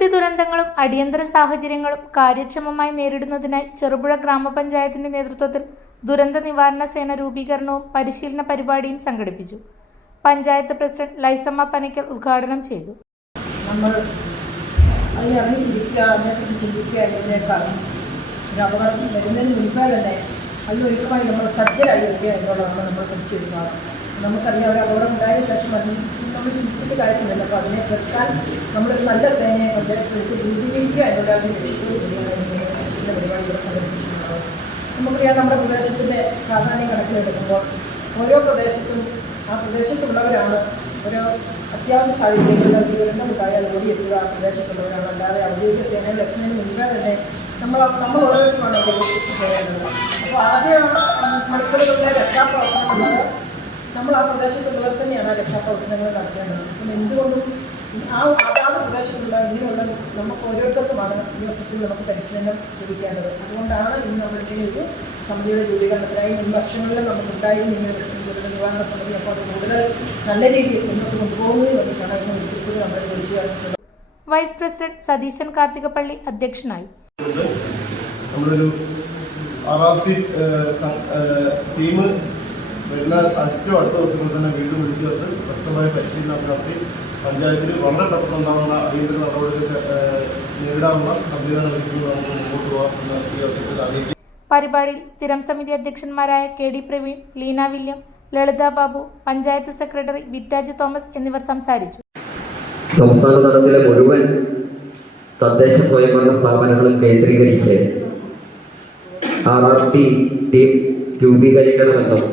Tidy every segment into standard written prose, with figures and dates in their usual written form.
പ്രകൃതി ദുരന്തങ്ങളും അടിയന്തര സാഹചര്യങ്ങളും കാര്യക്ഷമമായി നേരിടുന്നതിനായി ചെറുപുഴ ഗ്രാമപഞ്ചായത്തിന്റെ നേതൃത്വത്തിൽ ദുരന്ത നിവാരണ സേന രൂപീകരണവും പരിശീലന പരിപാടിയും സംഘടിപ്പിച്ചു. പഞ്ചായത്ത് പ്രസിഡന്റ് ലൈസമ്മ പനക്കൽ ഉദ്ഘാടനം ചെയ്തു. നമ്മൾ അതിനറിഞ്ഞിരിക്കുക, അതിനെക്കുറിച്ച് ചിന്തിക്കുക എന്നതിനേക്കാളും ഒരു അപകടത്തിൽ വരുന്നതിന് മുൻപേ തന്നെ അതിനൊരുക്കമായി നമ്മൾ സജ്ജരായി വരിക എന്നുള്ളതാണ് നമ്മൾ പഠിച്ചിരുന്നത്. നമുക്കറിയാം, ഒരു അപകടം ഉണ്ടായതിനു ശേഷം അതിന് നമ്മൾ ചിന്തിച്ചിട്ട് കാര്യമില്ല. അപ്പോൾ അതിനെ ചെറുക്കാൻ നമ്മളൊരു നല്ല സേനയെ പഞ്ചായത്തിലേക്ക് രൂപീകരിക്കുക എന്നുള്ള പരിശീലന പരിപാടികൾ സംഘടിപ്പിച്ചിട്ടുള്ളത്. നമുക്കറിയാം, നമ്മുടെ പ്രദേശത്തിൻ്റെ പ്രാധാന്യം കണക്കിലെടുക്കുമ്പോൾ ഓരോ പ്രദേശത്തും ആ പ്രദേശത്തുള്ളവരാണ് ഒരു അത്യാവശ്യ സാഹചര്യങ്ങളിൽ ദുരന്തമുണ്ടായാൽ ഓടിയെത്തുക ആ പ്രദേശത്തുള്ളവരാണ്. അല്ലാതെ ഔദ്യോഗിക സേനകൾ എത്തുന്നതിന് മുൻപേ തന്നെ നമ്മൾ ഓരോരുത്തരുമാണ് എത്തിച്ചേരേണ്ടത്. അപ്പോൾ ആദ്യം മണിക്കൂറുകളിലെ രക്ഷാപ്രവർത്തനമുള്ളത് നമ്മൾ ആ പ്രദേശത്തുള്ളവർ തന്നെയാണ് ആ രക്ഷാപ്രവർത്തനങ്ങൾ നടത്തേണ്ടത്. അപ്പം എന്തുകൊണ്ടും അതാത് പ്രദേശത്തുള്ള ഇങ്ങനെയുള്ള നമുക്ക് ഓരോരുത്തർക്കുമാണ് ഈ വർഷത്തിൽ നമുക്ക് പരിശീലനം ലഭിക്കേണ്ടത്. അതുകൊണ്ടാണ് ഇന്ന് നമ്മളിങ്ങനെ ഒരു സമിതിയുടെ രൂപീകരണത്തിനായി മുൻ വർഷങ്ങളിൽ നമുക്കുണ്ടായിരുന്നു ഇങ്ങനെ ദുരന്ത നിവാരണ സമിതി. അപ്പോൾ അത് കൂടുതൽ നല്ല രീതിയിൽ മുന്നോട്ട് കൊണ്ടുപോകുന്നതിന് വേണ്ടിയിട്ടാണ് ഇന്ന് ഒരിക്കലും നമ്മൾ വിളിച്ചു ചേർക്കുന്നത്. വൈസ് പ്രസിഡന്റ് സതീശൻ കാർത്തികപ്പള്ളി അധ്യക്ഷനായി. നമ്മളൊരു ടീം വരുന്ന അടുത്ത ദിവസങ്ങളിൽ തന്നെ വീണ്ടും വിളിച്ചു ചേർത്ത് വ്യക്തമായ പരിശീലനം നടത്തി പഞ്ചായത്തിൽ വളരെ പെട്ടെന്നുണ്ടാകുന്ന അടിയന്തര നടപടികൾ നേരിടാനുള്ള സംവിധാനം നമുക്ക് മുമ്പോട്ട് പോകാമെന്ന് ഈ അവസരത്തിൽ അറിയിക്കും. പരിപാടിയിൽ സ്ഥിരം സമിതി അധ്യക്ഷന്മാരായ K D Praveen, Leena William, Lalitha Babu, panchayat secretary വിറ്റാജി തോമസ് എന്നിവർ സംസാരിച്ചു. സംസ്ഥാന തലത്തിലെ മുഴുവൻ തദ്ദേശ സ്വയംഭരണ സ്ഥാപനങ്ങളും കേന്ദ്രീകരിച്ച് RRT ടീം രൂപീകരിക്കണമെന്നും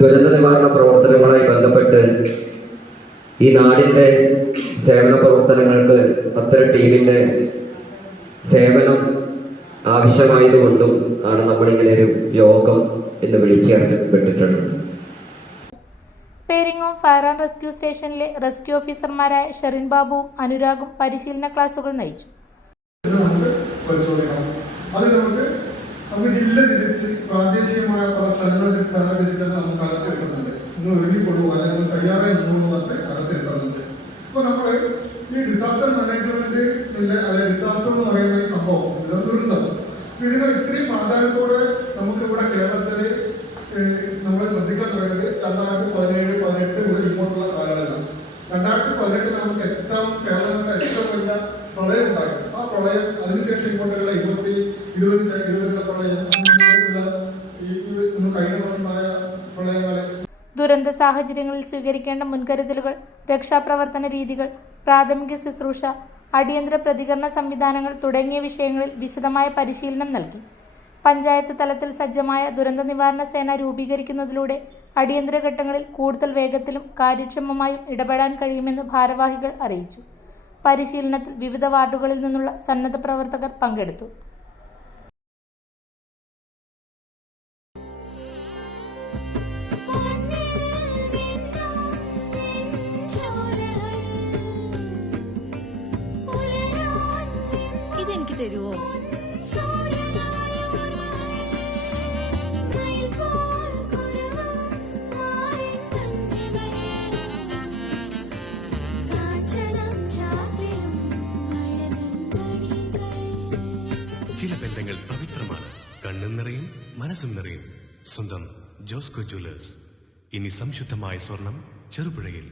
ദുരന്ത നിവാരണ പ്രവർത്തനങ്ങളുമായി ബന്ധപ്പെട്ട് ഈ നാടിൻ്റെ സേവന പ്രവർത്തനങ്ങൾക്ക് അത്തരം ടീമിൻ്റെ സേവനം ആവശ്യമായതുകൊണ്ടും ആണ് നമ്മളിങ്ങനെ ഒരു യോഗം എന്ന് വിളിച്ചേർക്കപ്പെട്ടിട്ടുള്ളത്. പേരിങ്ങോം ഫയർ ആൻഡ് റെസ്ക്യൂ സ്റ്റേഷനിലെ റെസ്ക്യൂ ഓഫീസർമാരായ ഷെറിൻ ബാബുവും അനുരാഗും പരിശീലന ക്ലാസുകൾ നയിച്ചു. നമുക്ക് ജില്ല തിരിച്ച് പ്രാദേശികമായ പല സ്ഥലങ്ങളിൽ കലാതിരിച്ചിട്ട് നമുക്ക് കലത്തെടുക്കുന്നുണ്ട്. നിങ്ങൾ ഒരുങ്ങിക്കൊള്ളുക, അല്ലെങ്കിൽ തയ്യാറായി പോകുന്നതൊക്കെ കലത്തെടുക്കുന്നുണ്ട്. അപ്പോൾ നമ്മൾ ഈ ഡിസാസ്റ്റർ മാനേജ്മെന്റ് അല്ലെങ്കിൽ ഡിസാസ്റ്റർ എന്ന് പറയുന്ന ഈ സംഭവം ദുരന്തം, ഇതിനെ ഇത്രയും പ്രാധാന്യത്തോടെ നമുക്ക് ഇവിടെ കേരളത്തിൽ നമ്മൾ ശ്രദ്ധിക്കാൻ കഴിയുന്നത് 2017-18 മുതൽ ഇങ്ങോട്ടുള്ള കാലഘട്ടം. 2018 നമുക്ക് കേരളത്തിലെ ഏറ്റവും വലിയ പ്രളയം ഉണ്ടായി. ആ പ്രളയം അതിനുശേഷം ഇങ്ങോട്ടുള്ള 2020 പ്രളയം, കഴിഞ്ഞ വർഷമായ പ്രളയങ്ങളെ ദുരന്ത സാഹചര്യങ്ങളിൽ സ്വീകരിക്കേണ്ട മുൻകരുതലുകൾ, രക്ഷാപ്രവർത്തന രീതികൾ, പ്രാഥമിക ശുശ്രൂഷ, അടിയന്തര പ്രതികരണ സംവിധാനങ്ങൾ തുടങ്ങിയ വിഷയങ്ങളിൽ വിശദമായ പരിശീലനം നൽകി. പഞ്ചായത്ത് തലത്തിൽ സജ്ജമായ ദുരന്ത നിവാരണ സേന രൂപീകരിക്കുന്നതിലൂടെ അടിയന്തര ഘട്ടങ്ങളിൽ കൂടുതൽ വേഗത്തിലും കാര്യക്ഷമമായും ഇടപെടാൻ കഴിയുമെന്ന് ഭാരവാഹികൾ അറിയിച്ചു. പരിശീലനത്തിൽ വിവിധ വാർഡുകളിൽ നിന്നുള്ള സന്നദ്ധ പ്രവർത്തകർ പങ്കെടുത്തു. ഇതെനിക്ക് തരുമോ? ചില ബന്ധങ്ങൾ പവിത്രമാണ്. കണ്ണും നിറയും, മനസ്സും നിറയും. സ്വന്തം ജോസ്കോ ജ്വല്ലേഴ്സ്. ഇനി സംശുദ്ധമായ സ്വർണം ചെറുപുഴയിൽ.